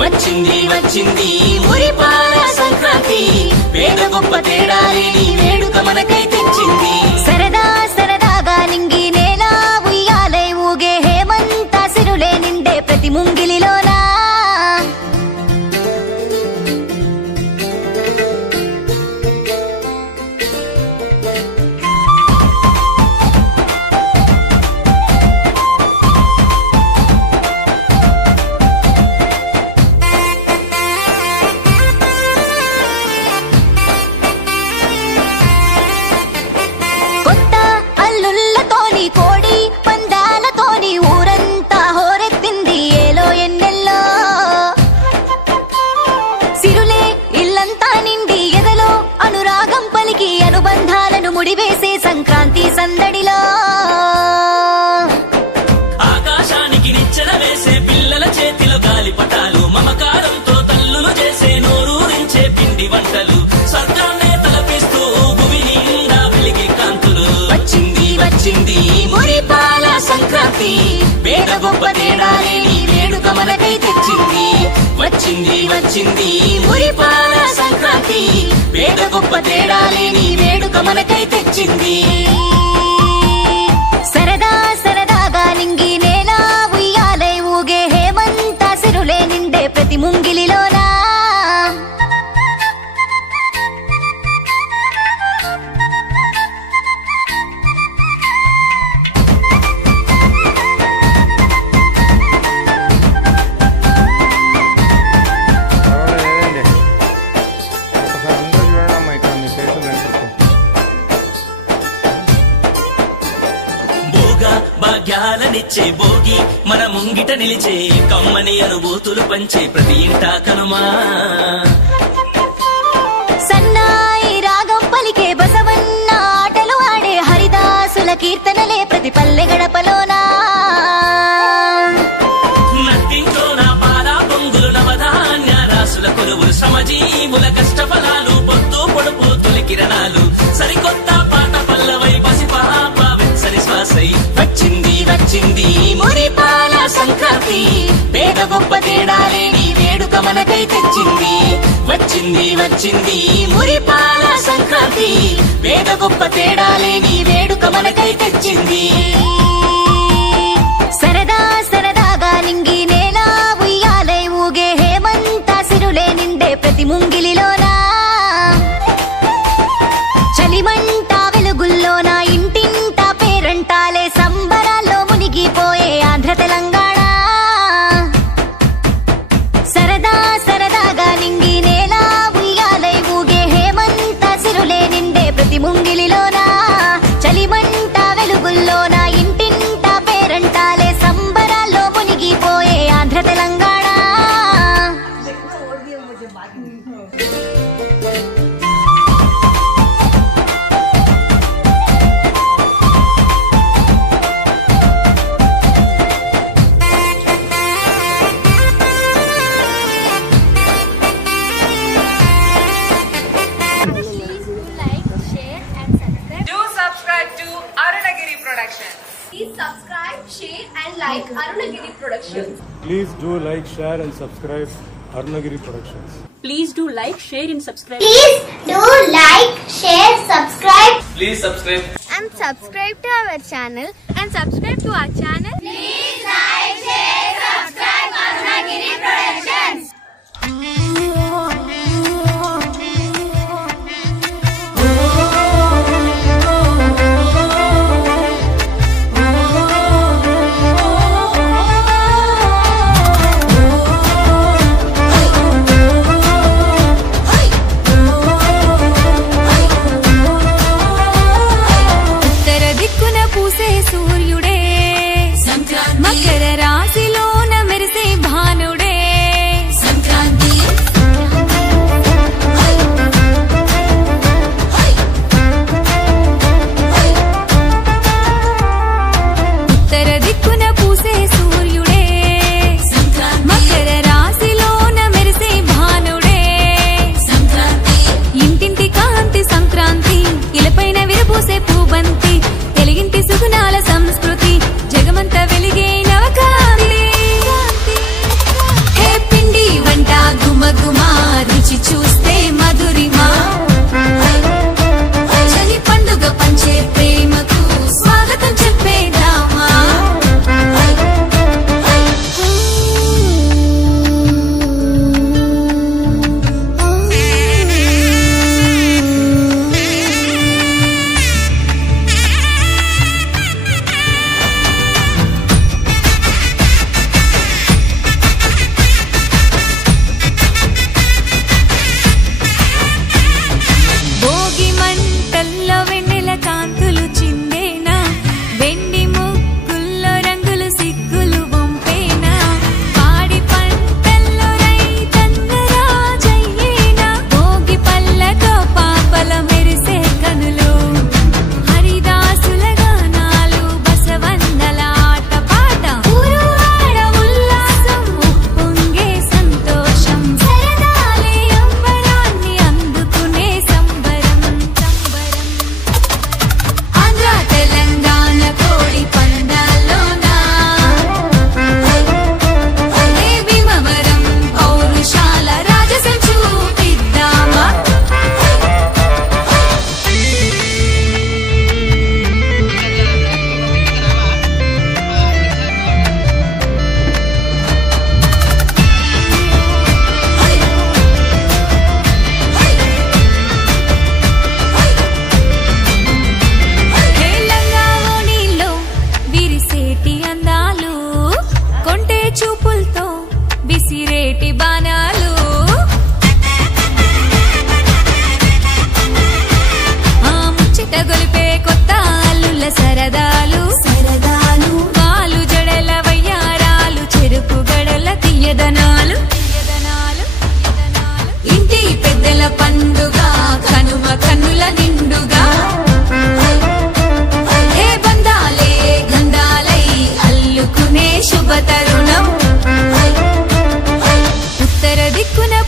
వచ్చింది వచ్చింది మురిపాల సంక్రాంతి పేద గొప్ప తేడా లేని వేడుక మనకై తెచ్చింది సరదా సరదాగా నింగి నేల ఉయ్యాలై ఊగే హేమంత సిరులే నిండే ప్రతి ముంగిలిలోనా ముడివేసే సంక్రాంతి సందడిలో ఆకాశానికి నిచ్చెన వేసే పిల్లల చేతిలో గాలిపటాలు మమకారంతో తల్లులు చేసే నోరూరించే పిండి వంటలు స్వర్గాన్నే తలపిస్తూ భూమి నిండా వెలిగే కాంతులు వచ్చింది వచ్చింది మురిపాల సంక్రాంతి పేద గొప్ప తేడా లేని వేడుక మనకై తెచ్చింది వచ్చింది వచ్చింది మురిపాల సంక్రాంతి పేద గొప్ప తేడా లేని వేడుక మనకై తెచ్చింది సరదా సరదాగా నింగి నేల ఉయ్యాలై ఊగే హేమంత సిరులే నిండే ప్రతి ముంగిలిలోనా భాగ్యాలనిచ్చే భోగి మన ముంగిట నిలిచే కమ్మని అనుభూతులు పంచే ప్రతి ఇంటా కనుమా సన్నాయి రాగం పలికే బసవన్న ఆటలు ఆడే హరిదాసుల కీర్తనలే ప్రతి పల్లె గడపలోనా నట్టింట్లో నా పాల పొంగులు నవధాన్య రాసుల కొలువులు శ్రమజీవుల కష్టఫలాలు పొద్దు పొడుపు తొలి కిరణాలు సరికొత్త పాట పల్లవై పసిపాప వెచ్చని శ్వాసై వచ్చింది వచ్చింది మురిపాల సంక్రాంతి పేద గొప్ప తేడా లేని వేడుక మనకై తెచ్చింది వచ్చింది వచ్చింది మురిపాల సంక్రాంతి పేద గొప్ప తేడా లేని వేడుక మనకై తెచ్చింది సరదా సరదాగా నింగి నేల ఉయ్యాలై ఊగే హేమంత సిరులే నిండే ప్రతి ముంగిలిలోనా చలిమంట వెలుగుల్లోనా ఇంటింట పేరంటాలే సంబరాల్లో మునిగిపోయే ఆంధ్ర తెలంగాణ సరదా సరదాగా నింగి నేల ఉయ్యాలై ఊగే హేమంత సిరులే నిండే ప్రతి ముంగిలిలోనా చలిమంట వెలుగుల్లోనా ఇంటింట పేరంటాలే సంబరాల్లో మునిగిపోయే Andhra Telangana Please subscribe, share and like Arunagiri Productions. Please do like, share and subscribe Arunagiri Productions. Please do like, share and subscribe. Please do like, share, subscribe. Please subscribe And subscribe to our channel. And subscribe to our channel. Please like, share, subscribe Arunagiri Productions. పూసే సూర్యుడే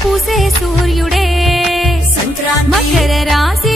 పూసే సూర్యుడే సంక్రాంతి మకర రాశి